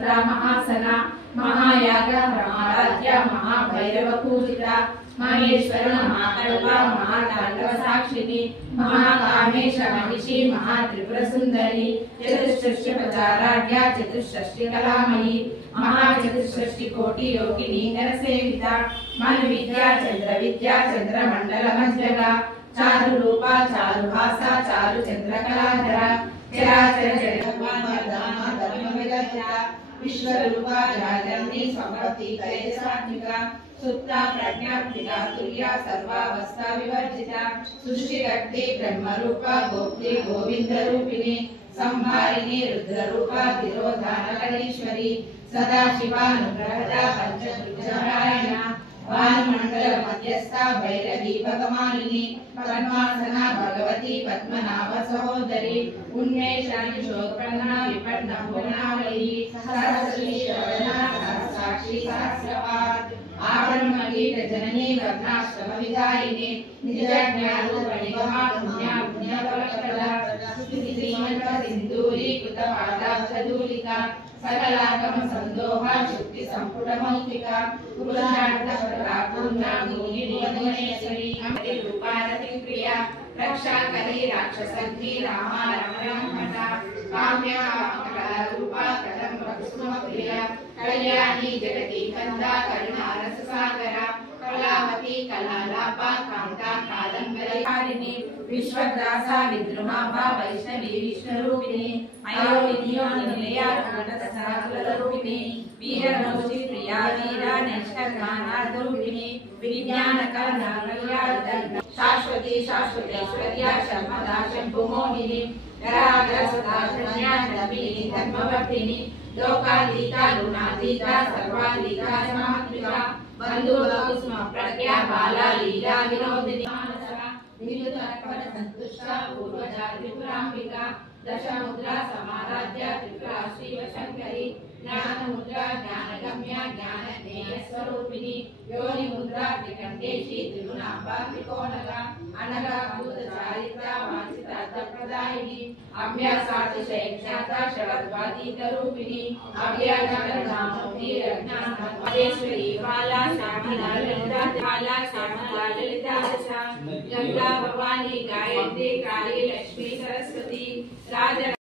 महासना महायाग महाराध्य महाभैरव पूजिता महेश्वर महाकल्पा महातांडव साक्षिणी महाकामेश महिषी महात्रिपुर सुंदरी चतुष्षष्टि प्रचाराढ्या चतुष्षष्टि कलामयी महाचतुष्षष्टि कोटि योगिनी नरसेविता मन विद्या चंद्रमंडल मध्यगा चारु रूपा चारु भाषा चारु चंद्र कलाधरा चराचर विश्वरूपा जागरणी स्वभक्ति तेजसात्मिका सुप्ता प्रज्ञात्मिका तुल्या सर्वावस्था विवर्जिता सृष्टिकर्त्री ब्रह्मरूपा गोप्त्री गोविंद रूपिणी संहारिणी रुद्ररूपा तिरोधानकरीश्वरी सदाशिवानुग्रहदा पंचदुर्जनारायणा वायुमंडल मध्यस्था भैरवी भगवानिनी पद्मासना भगवती पद्मनाभ सहोदरी उन्मेषानि शोकर्णा विपन्न भुवनावली सरस्वती शरणा साक्षी सहस्रपाद आब्रह्मगीत जननी वर्णाश्रम विधायिनी निज ज्ञानरूपिणी महापुण्या पुण्यफलप्रदा श्रीमन्त सिंधूरी कृत पादाब्जधूलिका सकलागम संदोहा शुक्ति संपुट मौक्तिका पुरुषार्थ पूर्णा मोहिनी भुवनेश्वरी अमृत रूपारति प्रिया रक्षा करी राक्षसग्नि रामा रमणा काम्या कला रूपा कदम कुसुम प्रिया कल्याणी जगति कंदा करुणा रस सागरा कलावती कलालापा कांता कादंबरी हारिणी विश्वग्रासा विद्रुमाभा वैष्णवी विष्णुरूपिणी अयोनिधियो निलया रूपिणी वीरनोषि प्रिया वीरा नैष्ठज्ञानारूपिणी विज्ञानकलनालया शाश्वती शाश्वतेश्वर्या शर्मदा शंभुमोहिनी नरागर सदा शरण्यानवीनी धर्मवर्तिनी लोकातीता गुणातीता सर्वातीता समात्मिका बंधुकुसुम प्रज्ञा बाला लीला विनोदिनी विद्युतर्पण संतुष्टा पूर्वजा त्रिपुरांबिका दशमुद्रा समाराध्य त्रिपुरा शिव शंकरी ज्ञान मुद्रा ज्ञानगम्या ज्ञानज्ञेय स्वरूपिणी योनि मुद्रा त्रिकंठेशी त्रिगुणांबा त्रिकोणगा अनगा भूत चारित्रा वांछितार्थ प्रदायिनी अभ्यासातिशयज्ञाता शरद्वातीत रूपिणी अव्याजाननामोहि रत्नामहेश्वरी बाला श्यामला ललिता बाला श्यामला ललिता दशा गंगा भवानी गायत्री काली लक्ष्मी सरस्वती राज